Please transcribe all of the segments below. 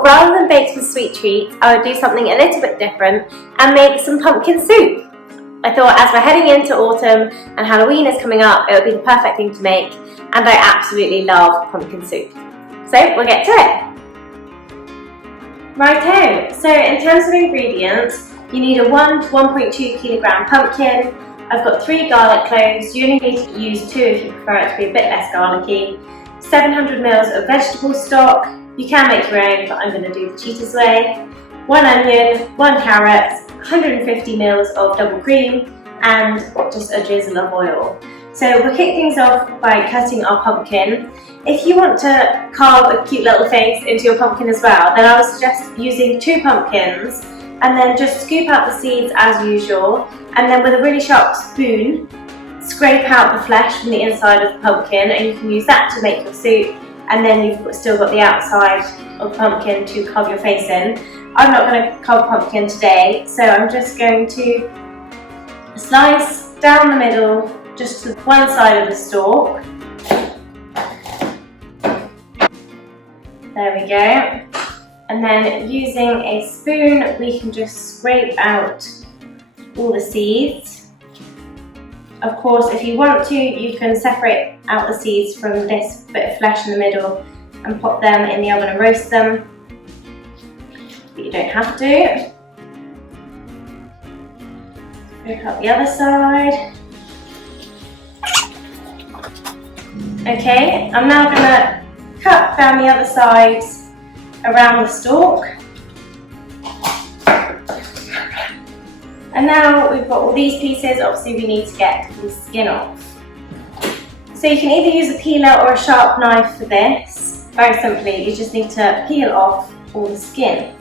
thought rather than bake some sweet treats, I would do something a little bit different and make some pumpkin soup. I thought as we're heading into autumn and Halloween is coming up, it would be the perfect thing to make, and I absolutely love pumpkin soup. So we'll get to it. Righto, so in terms of ingredients, you need a 1 to 1.2 kilogram pumpkin. I've got 3 garlic cloves. You only need to use 2 if you prefer it to be a bit less garlicky. 700 ml of vegetable stock. You can make your own, but I'm going to do the cheetah's way. 1 onion, 1 carrot, 150 ml of double cream, and just a drizzle of oil. So we'll kick things off by cutting our pumpkin. If you want to carve a cute little face into your pumpkin as well, then I would suggest using 2 pumpkins and then just scoop out the seeds as usual, and then with a really sharp spoon scrape out the flesh from the inside of the pumpkin, and you can use that to make your soup, and then you've still got the outside of the pumpkin to carve your face in. I'm not going to carve pumpkin today, so I'm just going to slice down the middle just to one side of the stalk. There we go. And then using a spoon, we can just scrape out all the seeds. Of course, if you want to, you can separate out the seeds from this bit of flesh in the middle and pop them in the oven and roast them, but you don't have to. Scrape out the other side. Okay, I'm now going to cut down the other side around the stalk. And now we've got all these pieces, obviously we need to get the skin off. So you can either use a peeler or a sharp knife for this. Very simply, you just need to peel off all the skin.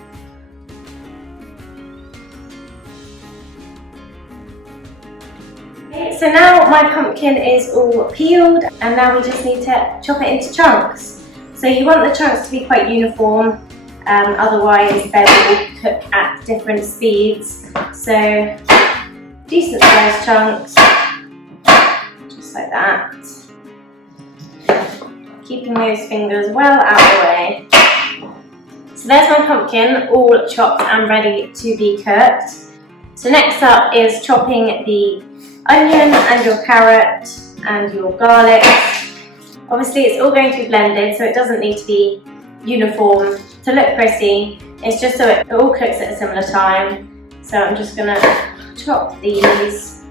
Okay, so now my pumpkin is all peeled, and now we just need to chop it into chunks. So you want the chunks to be quite uniform, otherwise they will cook at different speeds. So decent sized chunks, just like that. Keeping those fingers well out of the way. So there's my pumpkin all chopped and ready to be cooked. So next up is chopping the onion and your carrot and your garlic. Obviously it's all going to be blended, so it doesn't need to be uniform to look pretty. It's just so it all cooks at a similar time. So I'm just going to chop these.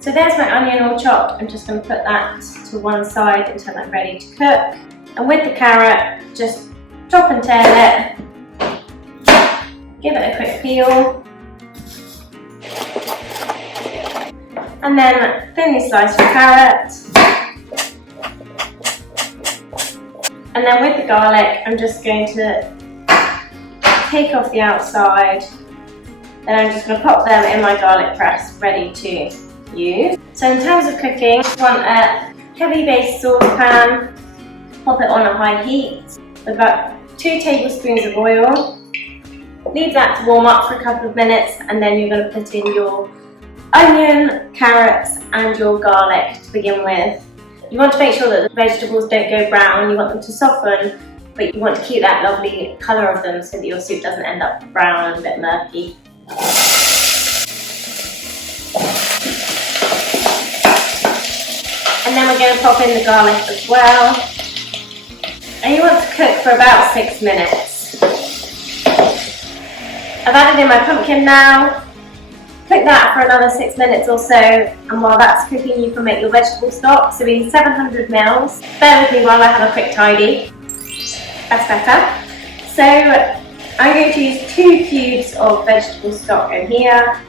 So there's my onion all chopped. I'm just going to put that to one side until I'm ready to cook. And with the carrot, just chop and tail it. Give it a quick peel. And then thinly slice your carrot. And then with the garlic, I'm just going to take off the outside. Then I'm just going to pop them in my garlic press ready to use. So in terms of cooking, you want a heavy base saucepan. Pop it on a high heat with about 2 tablespoons of oil. Leave that to warm up for a couple of minutes, and then you're going to put in your onion, carrots and your garlic to begin with. You want to make sure that the vegetables don't go brown, you want them to soften, but you want to keep that lovely colour of them so that your soup doesn't end up brown and a bit murky. And then we're going to pop in the garlic as well. And you want to cook for about 6 minutes. I've added in my pumpkin now. Cook that for another 6 minutes or so, and while that's cooking you can make your vegetable stock. So we need 700 ml. Bear with me while I have a quick tidy. That's better. So I'm going to use 2 cubes of vegetable stock in here,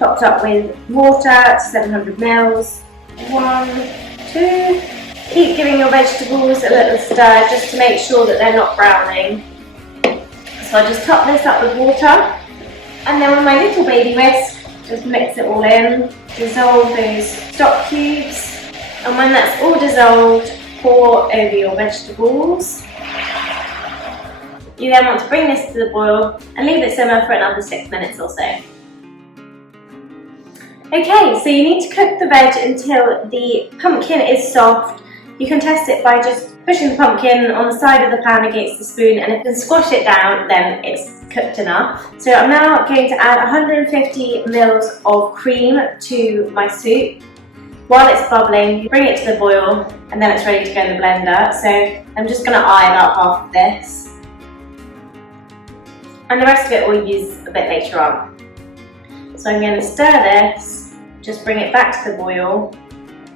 topped up with water, 700 ml. 1, 2. Keep giving your vegetables a little stir just to make sure that they're not browning. So I just top this up with water. And then with my little baby whisk, just mix it all in, dissolve those stock cubes, and when that's all dissolved, pour over your vegetables. You then want to bring this to the boil and leave it simmer for another 6 minutes or so. Okay, so you need to cook the veg until the pumpkin is soft You can test it by just pushing the pumpkin on the side of the pan against the spoon, and if you can squash it down, then it's cooked enough. So I'm now going to add 150 ml of cream to my soup. While it's bubbling, you bring it to the boil, and then it's ready to go in the blender. So I'm just going to eye about half of this, and the rest of it we'll use a bit later on. So I'm going to stir this, just bring it back to the boil.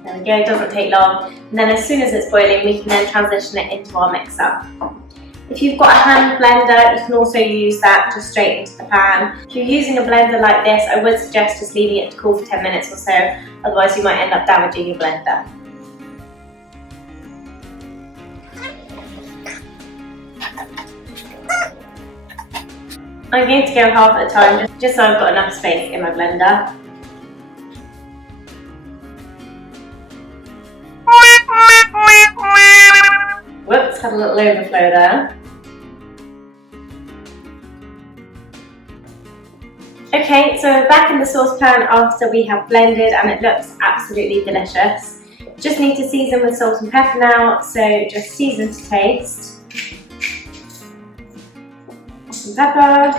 There we go, it doesn't take long. And then as soon as it's boiling, we can then transition it into our mixer. If you've got a hand blender, you can also use that just straight into the pan. If you're using a blender like this, I would suggest just leaving it to cool for 10 minutes or so, otherwise you might end up damaging your blender. I'm going to go half at a time, just so I've got enough space in my blender. Whoops, had a little overflow there. Okay, so we're back in the saucepan after we have blended, and it looks absolutely delicious. Just need to season with salt and pepper now, so just season to taste. Some pepper.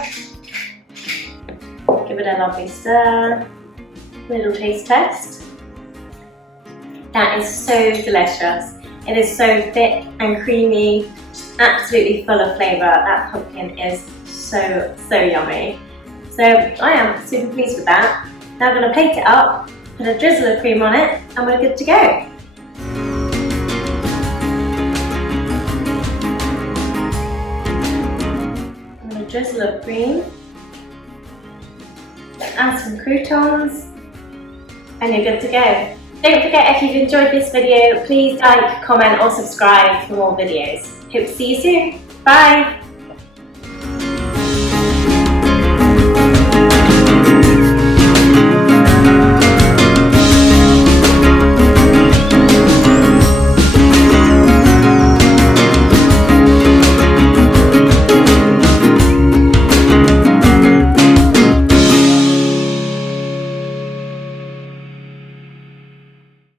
Give it a lovely stir. Little taste test. That is so delicious. It is so thick and creamy, just absolutely full of flavour. That pumpkin is so yummy. So I am super pleased with that. Now I'm going to plate it up, put a drizzle of cream on it, and we're good to go. I'm going to drizzle of cream, add some croutons, and you're good to go. Don't forget, if you've enjoyed this video, please like, comment or subscribe for more videos. Hope to see you soon. Bye!